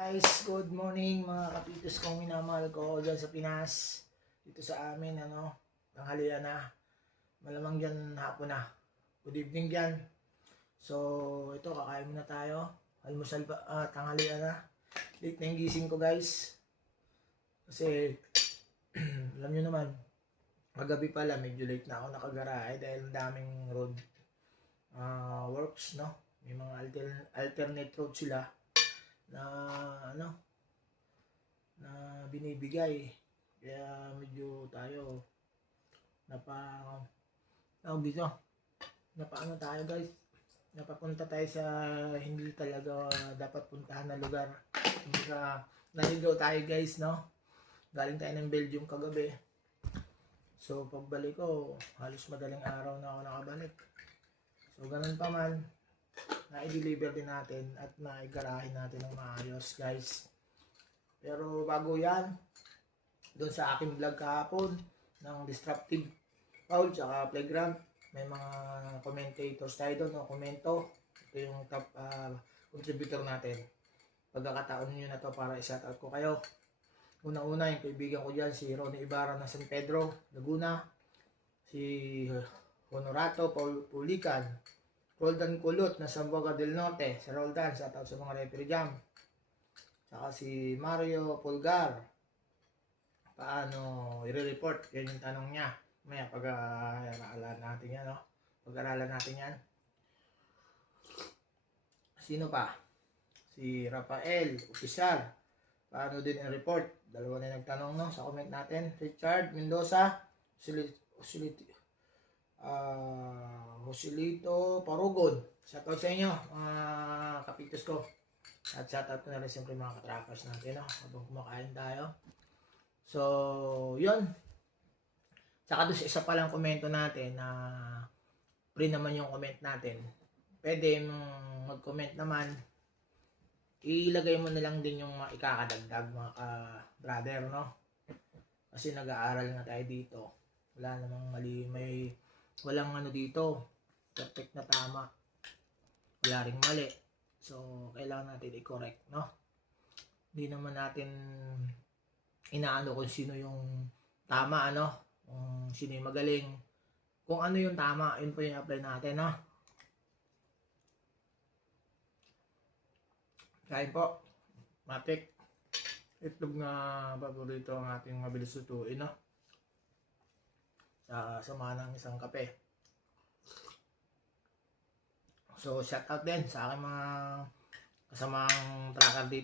Guys, good morning mga kapitos kong minamahal ko dyan sa Pinas. Dito sa amin, tanghalian na. Malamang dyan hapon na. Good evening dyan. So, ito, kakain muna tayo. Almusal pa, tanghalian na. Late na yung gising ko guys. Kasi, alam nyo naman, magabi pala, medyo late na ako nakagarahe dahil daming road works, no? May mga alternate road sila na na binibigay, kaya medyo tayo napaano tayo guys, napapunta tayo sa hindi talaga dapat puntahan na lugar. Naligaw tayo guys, no? Galing tayo ng Belgium kagabi, so pagbalik ko halos madaling araw na ako nakabalik. So ganun pa man, na-i-deliver din natin at na-igarahin natin ng maayos guys. Pero bago yan, doon sa aking vlog kahapon ng Disruptive Foul tsaka Playground, may mga commentators tayo doon, no? Komento. Ito yung top contributor natin. Pagkakataon nyo na to para i-shoutout ko kayo. Una-una yung kaibigan ko dyan, si Ronnie Ibarra ng San Pedro, Laguna, si Honorato Pulican, Roldan Kulot na Sambuca del Norte, sa Roldan, sa tao sa mga referee jam. Saka si Mario Pulgar. Paano i-report? Yan yung tanong niya. Maya pag-aralan natin yan, no? Pag-aralan natin yan. Sino pa? Si Rafael Opisar. Paano din i-report? Dalawa na nagtanong, no? Sa comment natin. Richard Mendoza. Joselito Parugon. Shoutout sa inyo, mga kapitos ko. At shoutout ko na rin siyempre mga katrappers natin, no? Habang kumakain tayo. So, yun. Saka doon sa isa palang komento natin na free naman yung comment natin. Pwede mag-comment naman. Ilagay mo na lang din yung ikakadagdag mga ka-brother, no? Kasi nag-aaral nga tayo dito. Wala namang mali, walang dito, perfect na tama. Wala ring mali. So, kailangan natin i-correct, no? Hindi naman natin inaano kung sino yung tama, kung sino yung magaling. Kung ano yung tama, yun po yung apply natin, no? Kain po. Matik. Itlog na paborito ang ating mabilis lutuin, no? Sa sama ng isang kape. So, shout out din sa aking mga kasamang tracker dito.